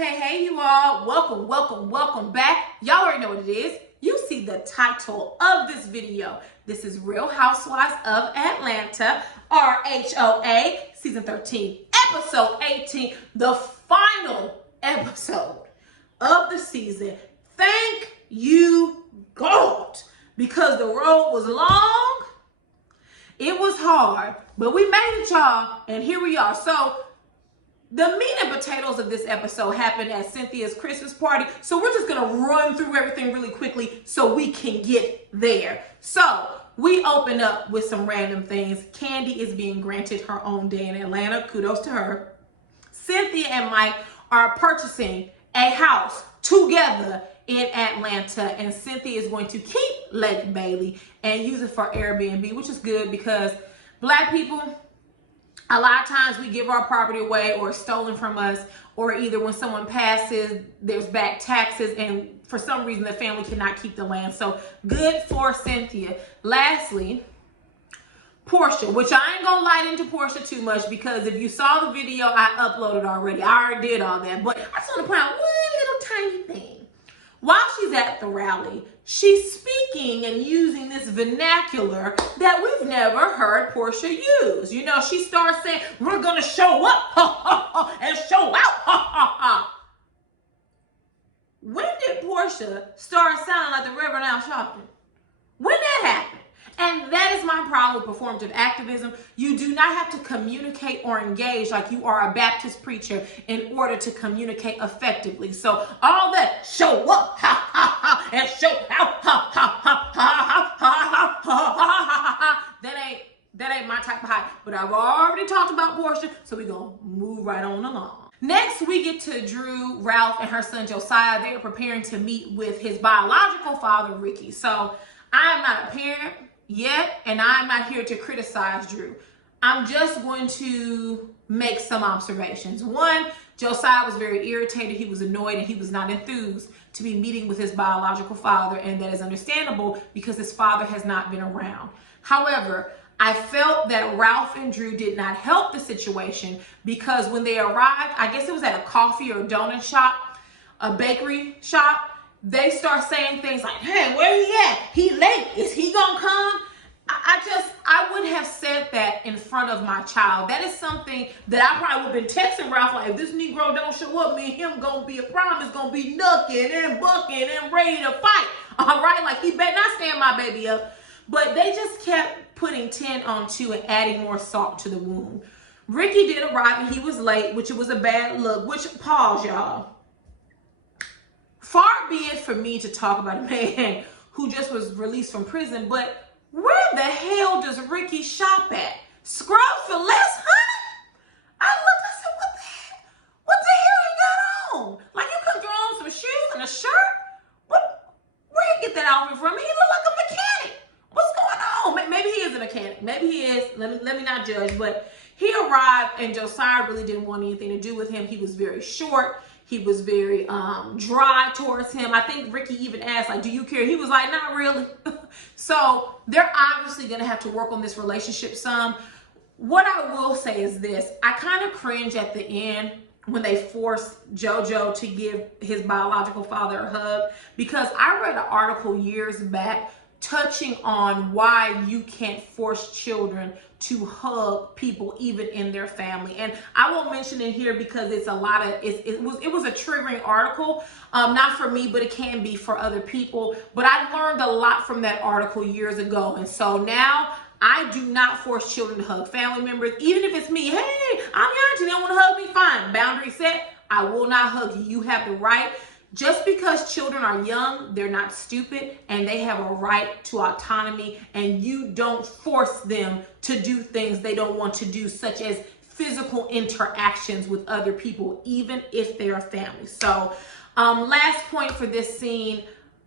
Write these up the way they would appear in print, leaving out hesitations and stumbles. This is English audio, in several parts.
Hey, you all. Welcome back. Y'all already know what it is. You see the title of this video. This is Real Housewives of Atlanta, RHOA, Season 13, Episode 18, the final episode of the season. Thank you, God, because the road was long, it was hard, but we made it, y'all, and here we are. So, the meat and potatoes of this episode happened at Cynthia's Christmas party. So we're just going to run through everything really quickly so we can get there. So we open up with some random things. Kandi is being granted her own day in Atlanta. Kudos to her. Cynthia and Mike are purchasing a house together in Atlanta. And Cynthia is going to keep Lake Bailey and use it for Airbnb, which is good because Black people, a lot of times we give our property away or stolen from us, or either when someone passes, there's back taxes, and for some reason the family cannot keep the land. So good for Cynthia. Lastly, Portia, which I ain't gonna light into Portia too much because if you saw the video I uploaded already, I already did all that. But I just want to point out one little tiny thing. While she's at the rally, she's speaking and using this vernacular that we've never heard Portia use. You know, she starts saying, we're going to show up and show out. When did Portia start sounding like the Reverend Al Sharpton? When that happened? And that is my problem with performative activism. You do not have to communicate or engage like you are a Baptist preacher in order to communicate effectively. So all that show up, and show out, that ain't my type of hype. But I've already talked about Portia, so we're gonna move right on along. Next, we get to Drew, Ralph, and her son Josiah. They are preparing to meet with his biological father, Ricky. So I am not a parent yet, and I'm not here to criticize Drew. I'm just going to make some observations. One, Josiah was very irritated, he was annoyed, and he was not enthused to be meeting with his biological father, and that is understandable because his father has not been around. However, I felt that Ralph and Drew did not help the situation because when they arrived, I guess it was at a coffee or donut shop, a bakery shop, they start saying things like, hey, where he at? He late. Is he gonna come? I would have said that in front of my child. That is something that I probably would have been texting Ralph like, if this Negro don't show up, me and him gonna be a problem. It's gonna be knucking and bucking and ready to fight. All right, like he better not stand my baby up. But they just kept putting 10 on 2 and adding more salt to the wound. Ricky did arrive and he was late, which it was a bad look, which, pause y'all. Far be it for me to talk about a man who just was released from prison, but where the hell does Ricky shop at? Scrubs for less, huh? I looked, I said, what the hell he got on? Like you could throw on some shoes and a shirt? Where you get that outfit from? He looked like a mechanic. What's going on? Maybe he is a mechanic. Maybe he is. Let me not judge, but he arrived and Josiah really didn't want anything to do with him. He was very short. He was very dry towards him. I think Ricky even asked, like, do you care? He was like, not really. So they're obviously going to have to work on this relationship some. What I will say is this. I kind of cringe at the end when they forced JoJo to give his biological father a hug because I read an article years back touching on why you can't force children to hug people even in their family, and I won't mention it here because it's a lot of it was a triggering article, not for me, but it can be for other people. But I learned a lot from that article years ago, and so now I do not force children to hug family members, even if it's me. Hey, I'm your auntie, they don't want to hug me, fine. Boundary set. I will not hug you. You have the right. Just because children are young, they're not stupid, and they have a right to autonomy, and you don't force them to do things they don't want to do, such as physical interactions with other people, even if they're family. So, last point for this scene,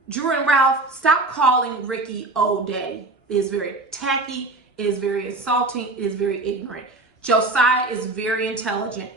Drew and Ralph, stop calling Ricky old daddy. It is very tacky, it is very insulting, it is very ignorant. Josiah is very intelligent.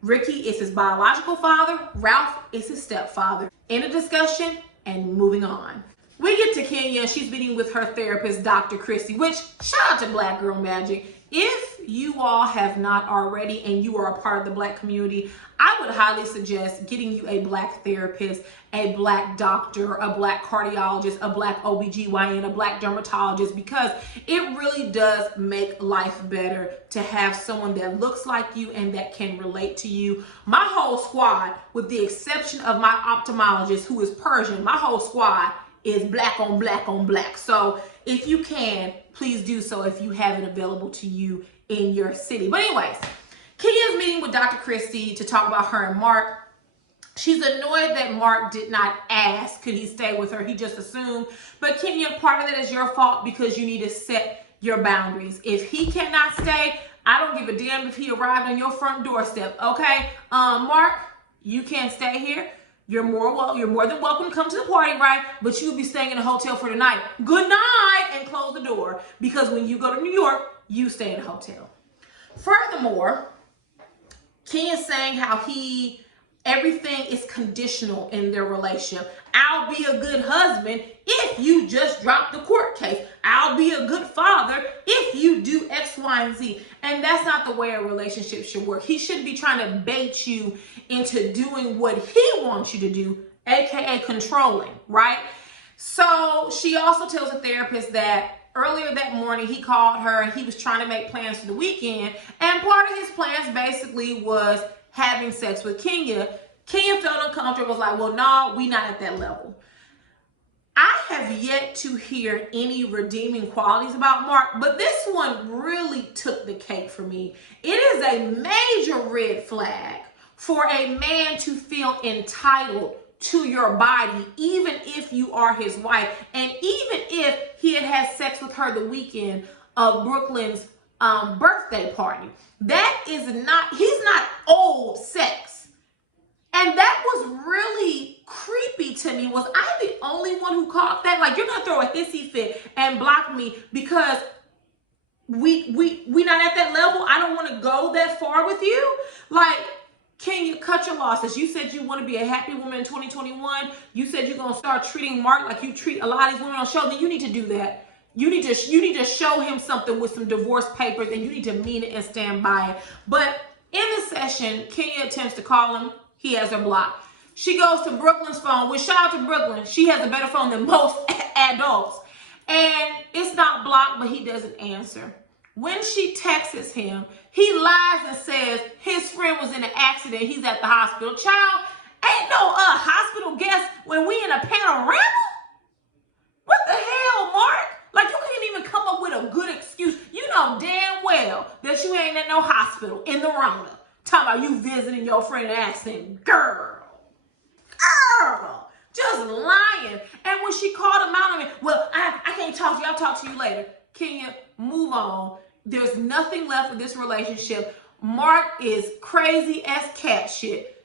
Ricky is his biological father. Ralph is his stepfather. End of discussion and moving on. We get to Kenya and she's meeting with her therapist, Dr. Christie, which shout out to Black Girl Magic. If you all have not already and you are a part of the Black community, I would highly suggest getting you a Black therapist, a Black doctor, a Black cardiologist, a Black OBGYN, a Black dermatologist, because it really does make life better to have someone that looks like you and that can relate to you. My whole squad, with the exception of my ophthalmologist who is Persian, my whole squad is Black on Black on Black. So if you can, please do so if you have it available to you in your city. But anyways, Kenya's meeting with Dr. Christie to talk about her and Mark. She's annoyed that Mark did not ask, could he stay with her? He just assumed. But Kenya, part of that is your fault because you need to set your boundaries. If he cannot stay, I don't give a damn if he arrived on your front doorstep, okay? Mark, you can't stay here. You're more than welcome to come to the party, right? But you'll be staying in a hotel for the night. Good night, and close the door. Because when you go to New York, you stay in a hotel. Furthermore, Kenya's saying how everything is conditional in their relationship. I'll be a good husband if you just drop the court case. I'll be a good father if you do X, Y, and Z. And that's not the way a relationship should work. He shouldn't be trying to bait you into doing what he wants you to do, aka controlling, right? So she also tells the therapist that earlier that morning he called her and he was trying to make plans for the weekend. And part of his plans basically was having sex with Kenya. Kenya felt uncomfortable, was like, well, no, we not at that level. I have yet to hear any redeeming qualities about Mark, but this one really took the cake for me. It is a major red flag for a man to feel entitled to your body, even if you are his wife, and even if he had sex with her the weekend of Brooklyn's birthday party. That is not, he's not old sex. And that was really creepy to me. Was I the only one who caught that? Like, you're gonna throw a hissy fit and block me because we not at that level? I don't want to go that far with you. Like, can you cut your losses? You said you want to be a happy woman in 2021. You said you're gonna start treating Mark like you treat a lot of these women on show. Then you need to do that. You need to show him something with some divorce papers, and you need to mean it and stand by it. But in the session, Kenya attempts to call him. He has her blocked. She goes to Brooklyn's phone, which shout out to Brooklyn. She has a better phone than most adults. And it's not blocked, but he doesn't answer. When she texts him, he lies and says his friend was in an accident. He's at the hospital. Child, ain't no hospital guest when we in a panorama? What the hell, Mark? Like, you can't even come up with a good excuse. You know damn well that you ain't at no hospital in the Rona. Talking about you visiting your friend and asking, girl, just lying. And when she called him out on it, well, I can't talk to you. I'll talk to you later. Kenya, move on. There's nothing left of this relationship. Mark is crazy as cat shit.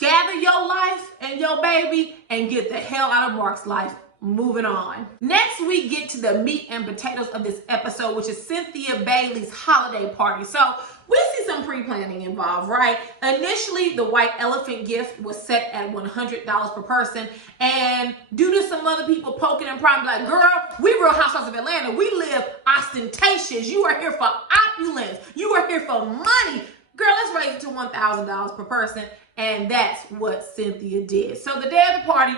Gather your life and your baby and get the hell out of Mark's life. Moving on. Next, we get to the meat and potatoes of this episode, which is Cynthia Bailey's holiday party. So we see some pre-planning involved, right? Initially, the white elephant gift was set at $100 per person. And due to some other people poking and prying, like, girl, we Real Housewives of Atlanta. We live ostentatious. You are here for opulence. You are here for money. Girl, let's raise it to $1,000 per person. And that's what Cynthia did. So the day of the party,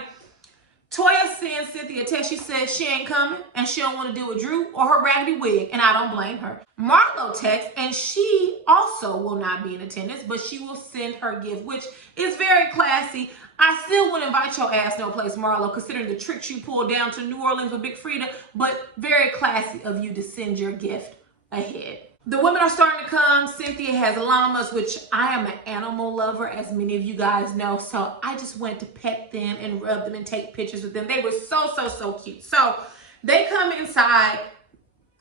Toya sends Cynthia a text. She says she ain't coming and she don't want to deal with Drew or her raggedy wig, and I don't blame her. Marlo texts, and she also will not be in attendance, but she will send her gift, which is very classy. I still wouldn't invite your ass no place, Marlo, considering the tricks you pulled down to New Orleans with Big Frida, but very classy of you to send your gift ahead. The women are starting to come. Cynthia has llamas, which I am an animal lover, as many of you guys know. So I just went to pet them and rub them and take pictures with them. They were so cute. So they come inside.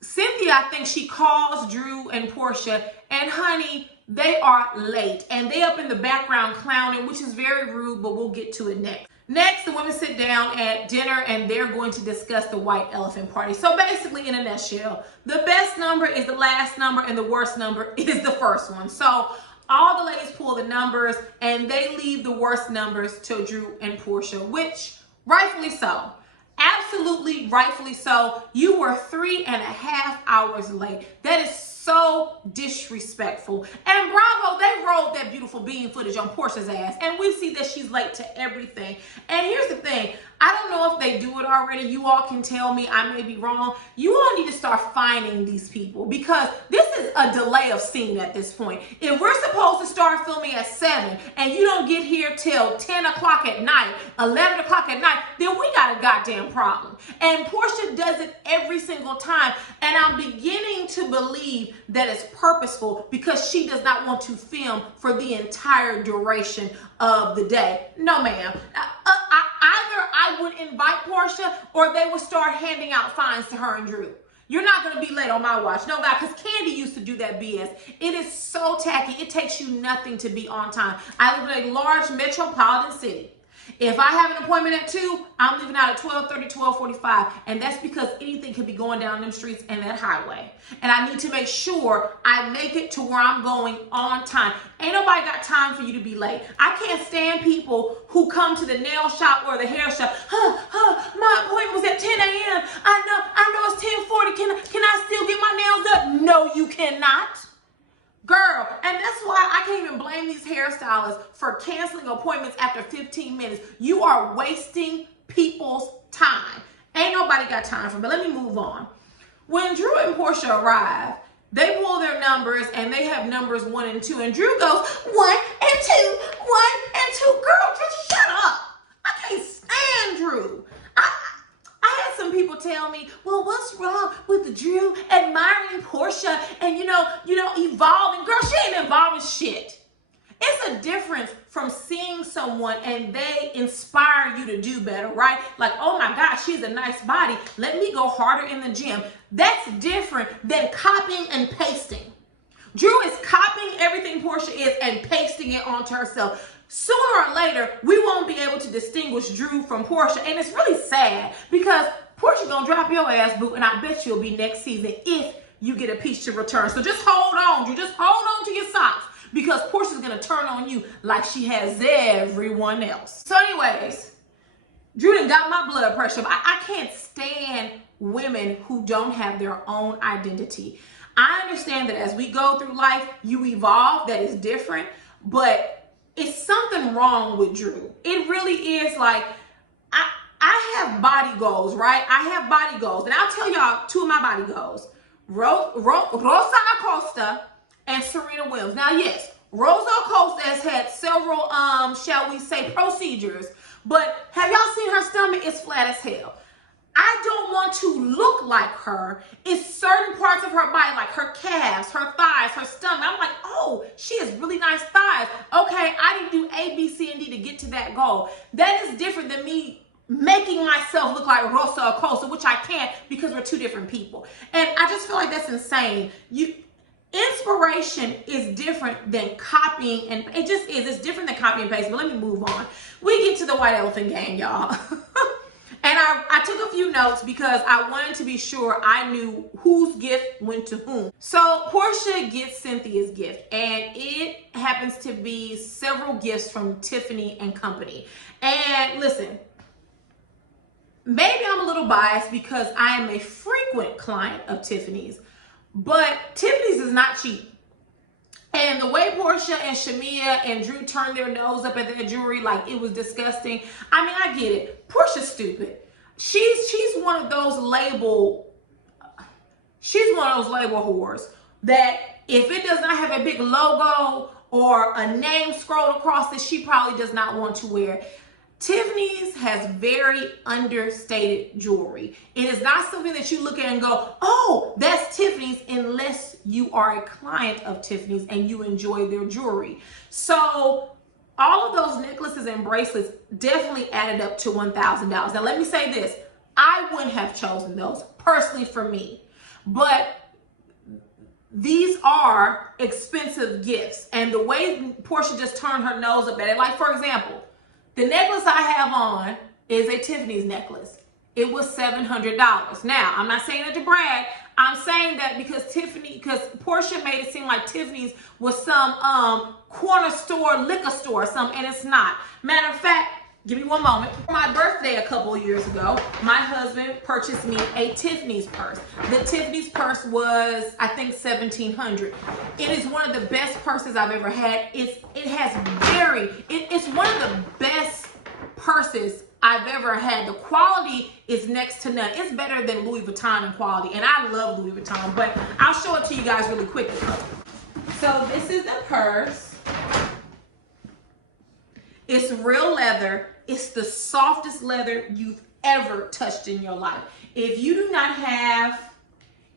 Cynthia, I think she calls Drew and Portia, and honey, they are late. And they up in the background clowning, which is very rude, but we'll get to it next. Next, the women sit down at dinner and they're going to discuss the white elephant party. So basically, in a nutshell, the best number is the last number and the worst number is the first one. So all the ladies pull the numbers and they leave the worst numbers to Drew and Portia, which rightfully so. Absolutely rightfully so. You were 3.5 hours late. That is so disrespectful. And Bravo, they rolled that beautiful bean footage on Porsha's ass, and we see that she's late to everything. And here's the thing, I don't know if they do it already. You all can tell me, I may be wrong. You all need to start finding these people, because this is a delay of scene at this point. If we're supposed to start filming at 7 and you don't get here till 10 o'clock at night, 11 o'clock at night, then we got a goddamn problem. And Porsha does it every single time, and I'm beginning to believe that it's purposeful, because she does not want to film for the entire duration of the day. No, ma'am. Either I would invite Porsha, or they would start handing out fines to her and Drew. You're not going to be late on my watch. No, God, because Candy used to do that BS. It is so tacky. It takes you nothing to be on time. I live in a large metropolitan city. If I have an appointment at 2, I'm leaving out at 12:30, 12:45. And that's because anything could be going down them streets and that highway. And I need to make sure I make it to where I'm going on time. Ain't nobody got time for you to be late. I can't stand people who come to the nail shop or the hair shop. My appointment was at 10 a.m. I know it's 10:40. Can I still get my nails done? No, you cannot. Girl, and that's why I can't even blame these hairstylists for canceling appointments after 15 minutes. You are wasting people's time. Ain't nobody got time for it. But let me move on. When Drew and Porsha arrive, they pull their numbers, and they have numbers 1 and 2. And Drew goes, 1 and 2, 1 and 2. Girl, just shut up. I can't stand Drew. I had some people tell me, well, what's wrong with Drew admiring Porsha and, you know, evolving? Girl, she ain't evolving shit. It's a difference from seeing someone and they inspire you to do better, right? Like, oh my God, she's a nice body. Let me go harder in the gym. That's different than copying and pasting. Drew is copying everything Porsha is and pasting it onto herself. Sooner or later, we won't be able to distinguish Drew from Porsha. And it's really sad, because Porsha gonna drop your ass, boo, and I bet you'll be next season if you get a piece to return. So just hold on, Drew. Just hold on to your socks, because Porsha's gonna turn on you like she has everyone else. So anyways, Drew done got my blood pressure. I can't stand women who don't have their own identity. I understand that as we go through life, you evolve. That is different, but it's something wrong with Drew. It really is. Like, I have body goals, right? I have body goals. And I'll tell y'all 2 of my body goals. Rosa Acosta and Serena Williams. Now, yes, Rosa Acosta has had several, shall we say, procedures. But have y'all seen her stomach? It's flat as hell. I don't want to look like her. It's certain parts of her body, like her calves, her thighs, her stomach. I'm like, oh, she has really nice thighs. Okay, I didn't do A, B, C, and D to get to that goal. That is different than me making myself look like Rosa Acosta, which I can't, because we're 2 different people. And I just feel like that's insane. Inspiration is different than copying, and it just is. It's different than copy and paste. But let me move on. We get to the white elephant game, y'all. And I took a few notes because I wanted to be sure I knew whose gift went to whom. So Porsha gets Cynthia's gift, and it happens to be several gifts from Tiffany and Company. And listen, maybe I'm a little biased because I am a frequent client of Tiffany's, but Tiffany's is not cheap. And the way Porsha and Shamia and Drew turned their nose up at their jewelry, like it was disgusting. I mean, I get it. Portia's stupid. She's one of those label whores that if it does not have a big logo or a name scrolled across it, she probably does not want to wear. Tiffany's has very understated jewelry. It is not something that you look at and go, oh, that's Tiffany's, unless you are a client of Tiffany's and you enjoy their jewelry. So all of those necklaces and bracelets definitely added up to $1,000. Now, let me say this. I wouldn't have chosen those personally for me, but these are expensive gifts. And the way Porsha just turned her nose up at it, like for example, the necklace I have on is a Tiffany's necklace. It was $700. Now, I'm not saying that to brag. I'm saying that because Porsha made it seem like Tiffany's was some corner store, liquor store or something, and it's not. Matter of fact, Give me one moment. For my birthday a couple of years ago, my husband purchased me a Tiffanys purse. The Tiffanys purse was, I think, $1,700. It is one of the best purses I've ever had. It's one of the best purses I've ever had. The quality is next to none. It's better than Louis Vuitton in quality, and I love Louis Vuitton, but I'll show it to you guys really quickly. So this is the purse. It's real leather. It's the softest leather you've ever touched in your life. If you do not have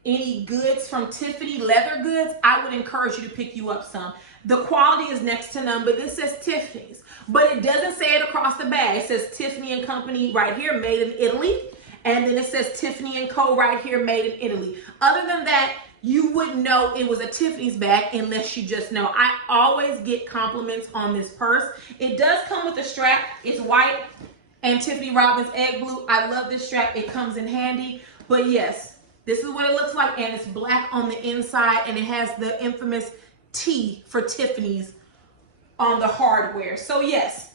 any goods from Tiffany leather goods, I would encourage you to pick you up some. The quality is next to none, but this says Tiffany's. But it doesn't say it across the bag. It says Tiffany and Company right here, made in Italy. And then it says Tiffany and Co. right here, made in Italy. Other than that, you wouldn't know it was a Tiffany's bag unless you just know. I always get compliments on this purse. It does come with a strap. It's white and Tiffany Robbins egg blue. I love this strap. It comes in handy. But yes, this is what it looks like, and it's black on the inside, and it has the infamous T for Tiffany's on the hardware. So yes,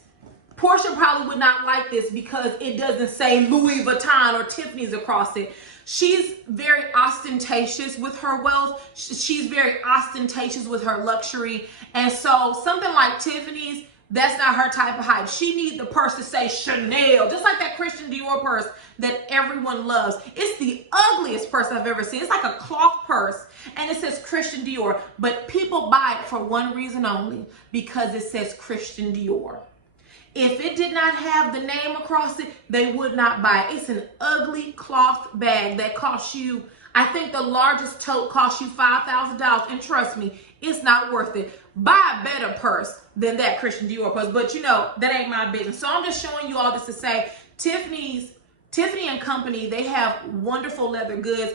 Portia probably would not like this because it doesn't say Louis Vuitton or Tiffany's across it. She's very ostentatious with her wealth. She's very ostentatious with her luxury. And so something like Tiffany's, that's not her type of hype. She needs the purse to say Chanel, just like that Christian Dior purse that everyone loves. It's the ugliest purse I've ever seen. It's like a cloth purse, and it says Christian Dior. But people buy it for one reason only, because it says Christian Dior. If it did not have the name across it, they would not buy it. It's an ugly cloth bag that costs you, I think the largest tote costs you $5,000. And trust me, it's not worth it. Buy a better purse than that Christian Dior purse. But you know, that ain't my business. So I'm just showing you all this to say, Tiffany and Company, they have wonderful leather goods,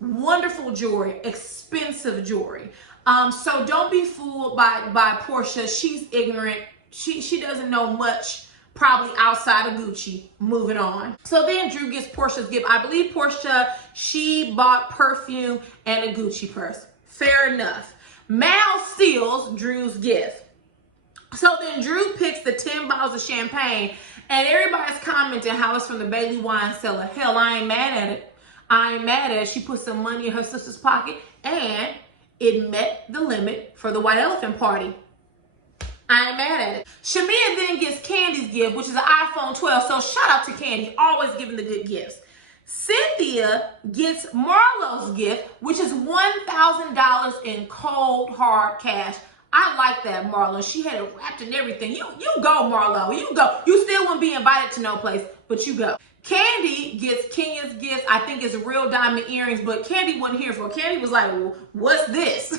wonderful jewelry, expensive jewelry. So don't be fooled by Portia. She's ignorant. She doesn't know much, probably outside of Gucci. Moving on. So then Drew gets Portia's gift. I believe Portia, she bought perfume and a Gucci purse. Fair enough. Mal steals Drew's gift. So then Drew picks the 10 bottles of champagne, and everybody's commenting how it's from the Bailey wine cellar. Hell, I ain't mad at it. I ain't mad at it. She put some money in her sister's pocket, and it met the limit for the white elephant party. I ain't mad at it. Shamia then gets Candy's gift, which is an iPhone 12. So shout out to Candy, always giving the good gifts. Cynthia gets Marlo's gift, which is $1,000 in cold, hard cash. I like that, Marlo. She had it wrapped in everything. You go, Marlo. You go. You still wouldn't be invited to no place, but you go. Candy gets Kenya's gift. I think it's real diamond earrings, but Candy wasn't here for it. Candy was like, well, what's this?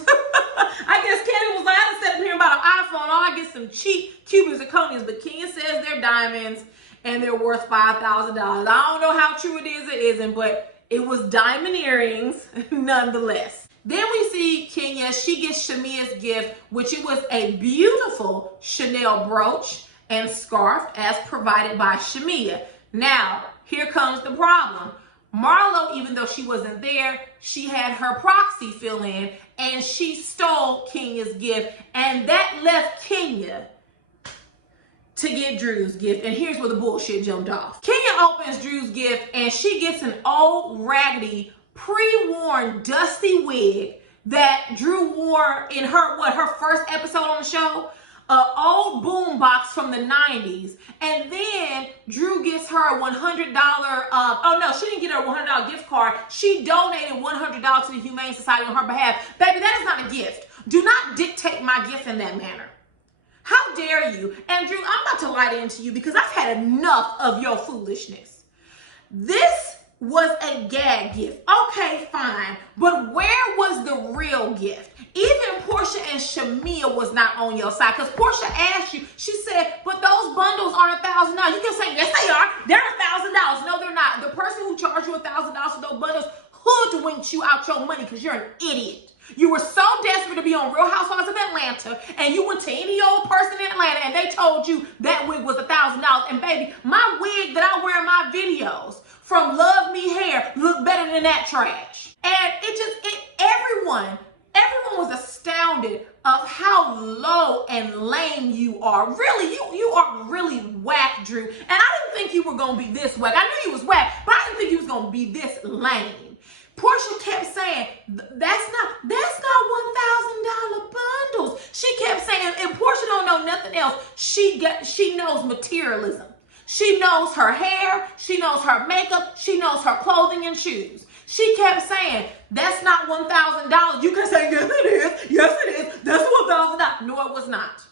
I guess Candy was like, I done sat up here about an iPhone. I get some cheap Cubans and Conias, but Kenya says they're diamonds and they're worth $5,000. I don't know how true it is or isn't, but it was diamond earrings nonetheless. Then we see Kenya. She gets Shamia's gift, which it was a beautiful Chanel brooch and scarf as provided by Shamia. Now, here comes the problem. Marlo, even though she wasn't there, she had her proxy fill in, and she stole Kenya's gift, and that left Kenya to get Drew's gift. And here's where the bullshit jumped off. Kenya opens Drew's gift, and she gets an old, raggedy, pre-worn, dusty wig that Drew wore in her first episode on the show. An old boom box from the 90s. And then Drew gets her a $100, oh no, she didn't get her a $100 gift card. She donated $100 to the Humane Society on her behalf. Baby, that is not a gift. Do not dictate my gift in that manner. How dare you? And Drew, I'm about to light into you because I've had enough of your foolishness. This was a gag gift. Okay, fine. But where was the real gift? Even Portia and Shamia was not on your side, because Portia asked you, she said, but those bundles aren't $1,000. You can say, yes, they are. They're $1,000. No, they're not. The person who charged you $1,000 for those bundles hoodwinked you out your money because you're an idiot. You were so desperate to be on Real Housewives of Atlanta, and you went to any old person in Atlanta, and they told you that wig was $1,000. And baby, my wig that I wear in my videos from Love Me Hair look better than that trash. And everyone was astounded of how low and lame you are. Really, you are really whack, Drew. And I didn't think you were going to be this whack. I knew you was whack, but I didn't think you was going to be this lame. Portia kept saying, that's not $1,000 bundles. She kept saying, and Portia don't know nothing else. She knows materialism. She knows her hair. She knows her makeup. She knows her clothing and shoes. She kept saying, that's not $1,000. You can say, yes it is. Yes it is. That's $1,000. No, it was not.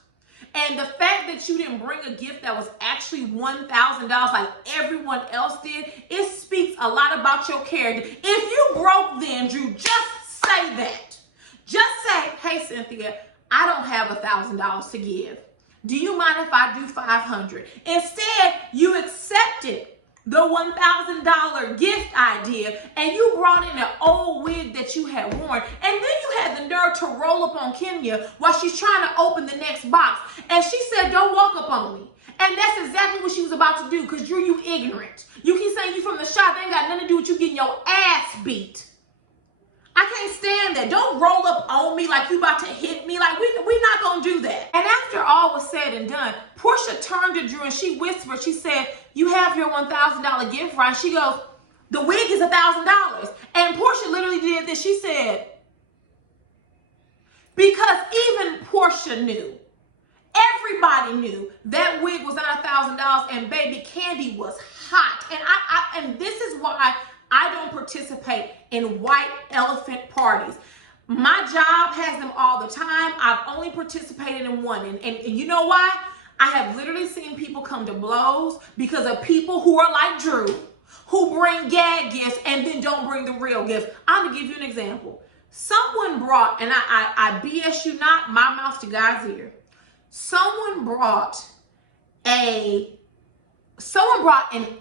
And the fact that you didn't bring a gift that was actually $1,000 like everyone else did, it speaks a lot about your character. If you broke then, Drew, just say that. Just say, hey, Cynthia, I don't have $1,000 to give. Do you mind if I do $500? Instead, you accepted the $1,000 gift idea, and you brought in an old wig that you had worn, and then you had the nerve to roll up on Kenya while she's trying to open the next box, and she said, don't walk up on me. And that's exactly what she was about to do, because Drew, you ignorant. You keep saying you from the shop. They ain't got nothing to do with you getting your ass beat. I can't stand that. Don't roll up on me like you about to hit me. Like, we not going to do that. And after all was said and done, Portia turned to Drew and she whispered, she said, you have your $1,000 gift, right? She goes, the wig is $1,000. And Portia literally did this. She said, because even Portia knew, everybody knew that wig was not $1,000 and baby Candy was hot. And this is why I don't participate in white elephant parties. My job has them all the time. I've only participated in one. And you know why? I have literally seen people come to blows because of people who are like Drew, who bring gag gifts and then don't bring the real gifts. I'm going to give you an example. Someone brought, and I BS you not, my mouth to God's ear. Someone brought an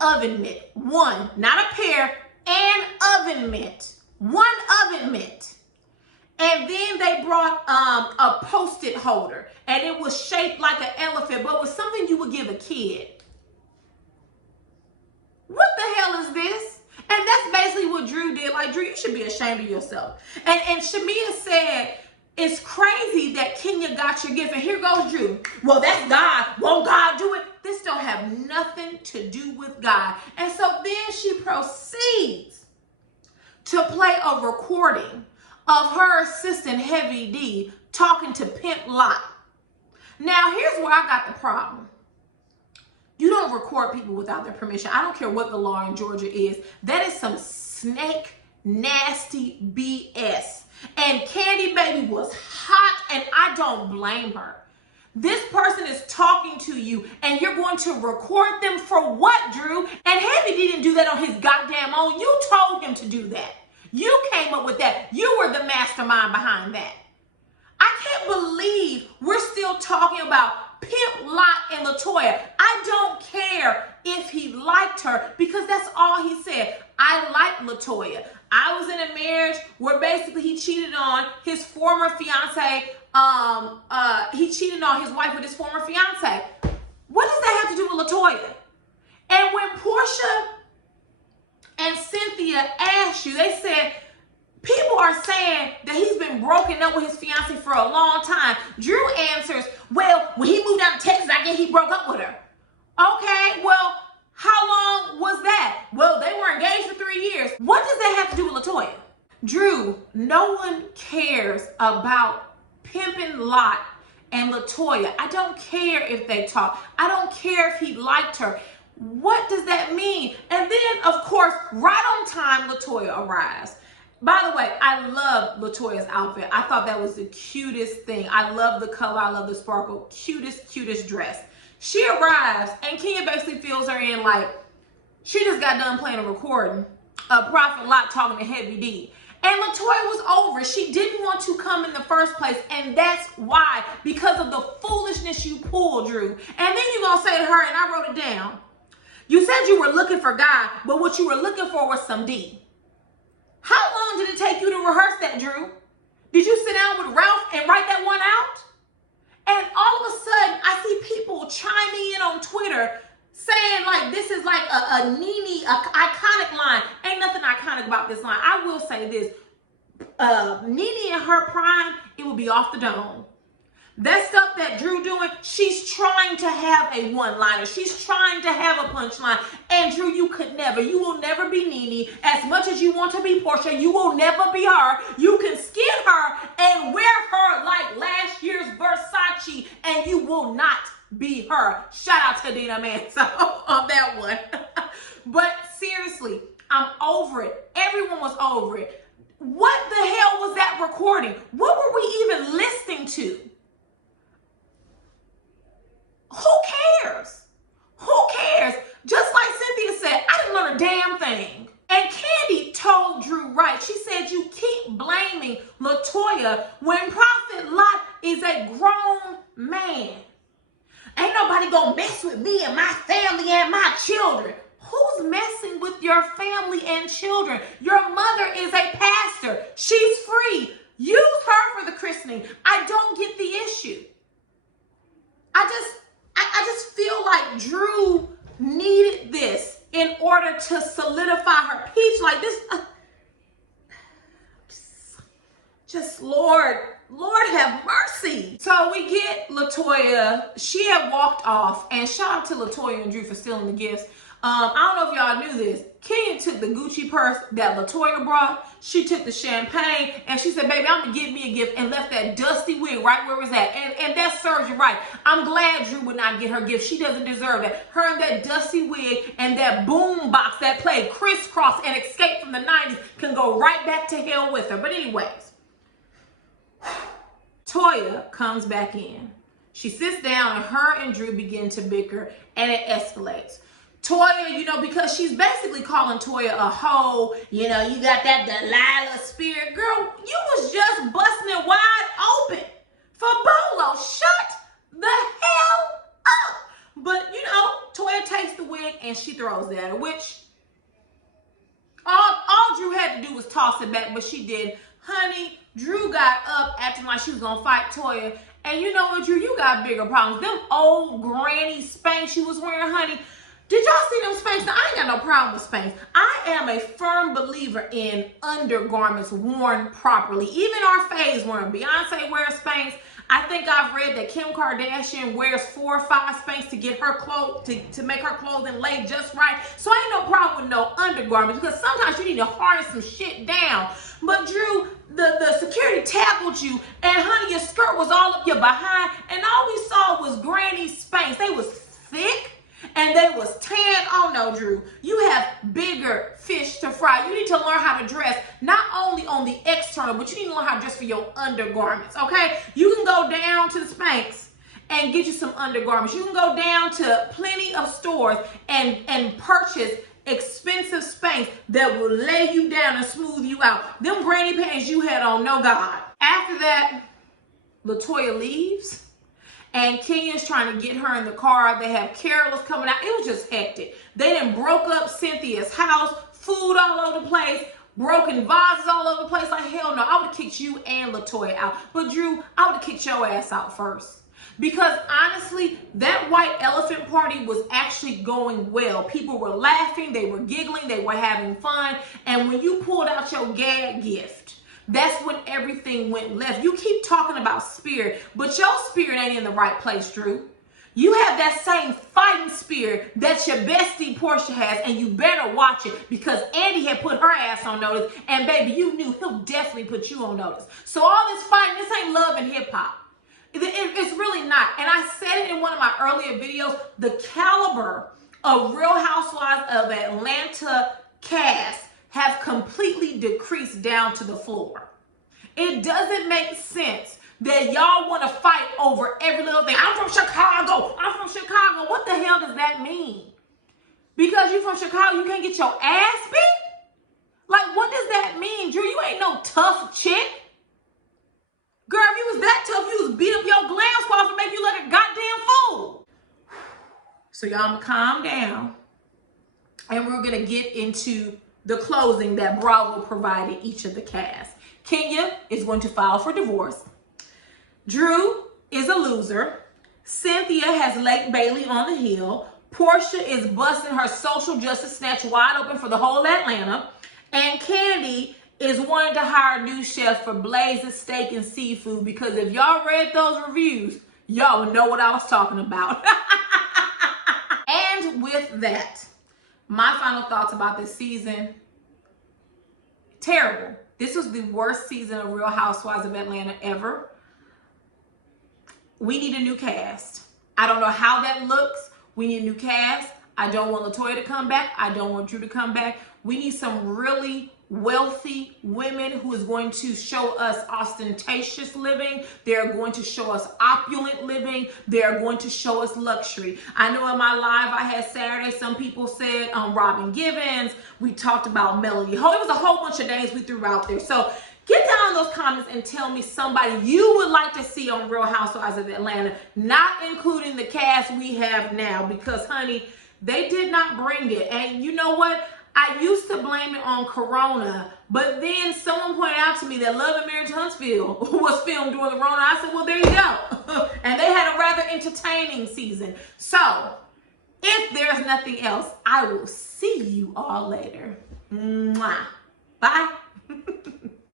oven mitt. One, not a pair, an oven mitt. One oven mitt. And then they brought a Post-it holder. And it was shaped like an elephant, but it was something you would give a kid. What the hell is this? And that's basically what Drew did. Like, Drew, you should be ashamed of yourself. And Shamia said, it's crazy that Kenya got your gift. And here goes Drew. Well, that's God. Won't God do it? This don't have nothing to do with God. And so then she proceeds to play a recording of her assistant Heavy D talking to Pimp Lot. Now, here's where I got the problem. You don't record people without their permission. I don't care what the law in Georgia is. That is some snake, nasty BS. And Candy Baby was hot, and I don't blame her. This person is talking to you, and you're going to record them for what, Drew? And Heavy D didn't do that on his goddamn own. You told him to do that. You came up with that. You were the mastermind behind that. I can't believe we're still talking about Pimp Lot and LaToya. I don't care if he liked her because that's all he said. I like LaToya. I was in a marriage where basically he cheated on his former fiance. He cheated on his wife with his former fiance. What does that have to do with LaToya? And when Portia and Cynthia asked you, they said, people are saying that he's been broken up with his fiance for a long time. Drew answers, well, when he moved out to Texas, I guess he broke up with her. Okay, well, how long was that? Well, they were engaged for 3 years. What does that have to do with LaToya? Drew, no one cares about Pimpin' Lot and LaToya. I don't care if they talk. I don't care if he liked her. What does that mean? And then, of course, right on time, LaToya arrives. By the way, I love LaToya's outfit. I thought that was the cutest thing. I love the color. I love the sparkle. Cutest dress. She arrives, and Kenya basically fills her in like she just got done playing a recording of Prophet Lot talking to Heavy D. And LaToya was over. She didn't want to come in the first place, and that's why, because of the foolishness you pulled, Drew. And then you're going to say to her, and I wrote it down, you said you were looking for God, but what you were looking for was some D. How long did it take you to rehearse that, Drew? Did you sit down with Ralph and write that one out? And all of a sudden, I see people chiming in on Twitter saying like this is like a Nene, a iconic line. Ain't nothing iconic about this line. I will say this. Nene in her prime, it would be off the dome. That stuff that Drew doing, she's trying to have a one-liner. She's trying to have a punchline. And Drew, you could never. You will never be Nene. As much as you want to be Portia, you will never be her. You can skin her and wear her like last year's Versace, and you will not be her. Shout out to Dina Manso on that one. But seriously, I'm over it. Everyone was over it. What the hell was that recording? What were we even listening to? Who cares? Who cares? Just like Cynthia said, I didn't learn a damn thing. And Candy told Drew right. She said, you keep blaming LaToya when Prophet Lot is a grown man. Ain't nobody gonna mess with me and my family and my children. Who's messing with your family and children? Your mother is a pastor. She's free. Use her for the christening. I don't get the issue. I just feel like Drew needed this in order to solidify her peach. Like this, just Lord have mercy. So we get LaToya. She had walked off, and shout out to LaToya and Drew for stealing the gifts. I don't know if y'all knew this. Kenya took the Gucci purse that LaToya brought. She took the champagne, and she said, baby, I'm going to give me a gift, and left that dusty wig right where it was at. And that serves you right. I'm glad Drew would not get her gift. She doesn't deserve that. Her and that dusty wig and that boom box that played Crisscross and Escape from the 90s can go right back to hell with her. But anyways, Toya comes back in. She sits down, and her and Drew begin to bicker, and it escalates. Toya, because she's basically calling Toya a hoe. You got that Delilah spirit. Girl, you was just busting it wide open for Bolo. Shut the hell up. But, Toya takes the wig and she throws it at her, which all Drew had to do was toss it back, but she did. Honey, Drew got up acting like she was going to fight Toya. And you know what, Drew? You got bigger problems. Them old granny Spanx you was wearing, honey. Did y'all see them Spanx? Now, I ain't got no problem with Spanx. I am a firm believer in undergarments worn properly. Even our faves wear them. Beyonce wears Spanx. I think I've read that Kim Kardashian wears 4 or 5 Spanx to get her to make her clothing lay just right. So ain't no problem with no undergarments, because sometimes you need to harness some shit down. But Drew, the security tackled you, and honey, your skirt was all up your behind, and all we saw was granny Spanx. They was thick. And they was tan. Oh no, Drew, you have bigger fish to fry. You need to learn how to dress, not only on the external, but you need to learn how to dress for your undergarments, okay? You can go down to the Spanx and get you some undergarments. You can go down to plenty of stores and purchase expensive Spanx that will lay you down and smooth you out. Them granny pants you had on, no God. After that, LaToya leaves. And Kenya's trying to get her in the car. They have carolers coming out. It was just hectic. They done broke up Cynthia's house, food all over the place, broken vases all over the place. Like, hell no, I would have kicked you and LaToya out. But Drew, I would have kicked your ass out first. Because honestly, that white elephant party was actually going well. People were laughing, they were giggling, they were having fun. And when you pulled out your gag gift, that's when everything went left. You keep talking about spirit, but your spirit ain't in the right place, Drew. You have that same fighting spirit that your bestie Portia has, and you better watch it, because Andy had put her ass on notice, and baby, you knew he'll definitely put you on notice. So all this fighting, this ain't love and hip hop. It's really not. And I said it in one of my earlier videos, the caliber of Real Housewives of Atlanta cast have completely decreased down to the floor. It doesn't make sense that y'all want to fight over every little thing. I'm from Chicago. What the hell does that mean? Because you from Chicago, you can't get your ass beat? Like, what does that mean, Drew? You ain't no tough chick. Girl, if you was that tough, you was beat up your glam squad for making you like a goddamn fool. So y'all, I'ma calm down. And we're going to get into the closing that Bravo provided each of the cast. Kenya is going to file for divorce. Drew is a loser. Cynthia has Lake Bailey on the hill. Portia is busting her social justice snatch wide open for the whole Atlanta. And Candy is wanting to hire a new chef for Blaze's Steak and Seafood, because if y'all read those reviews, y'all would know what I was talking about. And with that, my final thoughts about this season: terrible. This was the worst season of Real Housewives of Atlanta ever. We need a new cast. I don't know how that looks. We need a new cast. I don't want LaToya to come back. I don't want Drew to come back. We need some really wealthy women who is going to show us ostentatious living. They're going to show us opulent living. They're going to show us luxury. I know in my live I had Saturday, some people said Robin Givens. We talked about Melody Ho. It was a whole bunch of names we threw out there. So get down in those comments and tell me somebody you would like to see on Real Housewives of Atlanta, not including the cast we have now, because honey, they did not bring it. And you know what? I used to blame it on Corona, but then someone pointed out to me that Love and Marriage Huntsville was filmed during the Corona. I said, well, there you go. And they had a rather entertaining season. So, if there's nothing else, I will see you all later. Mwah. Bye.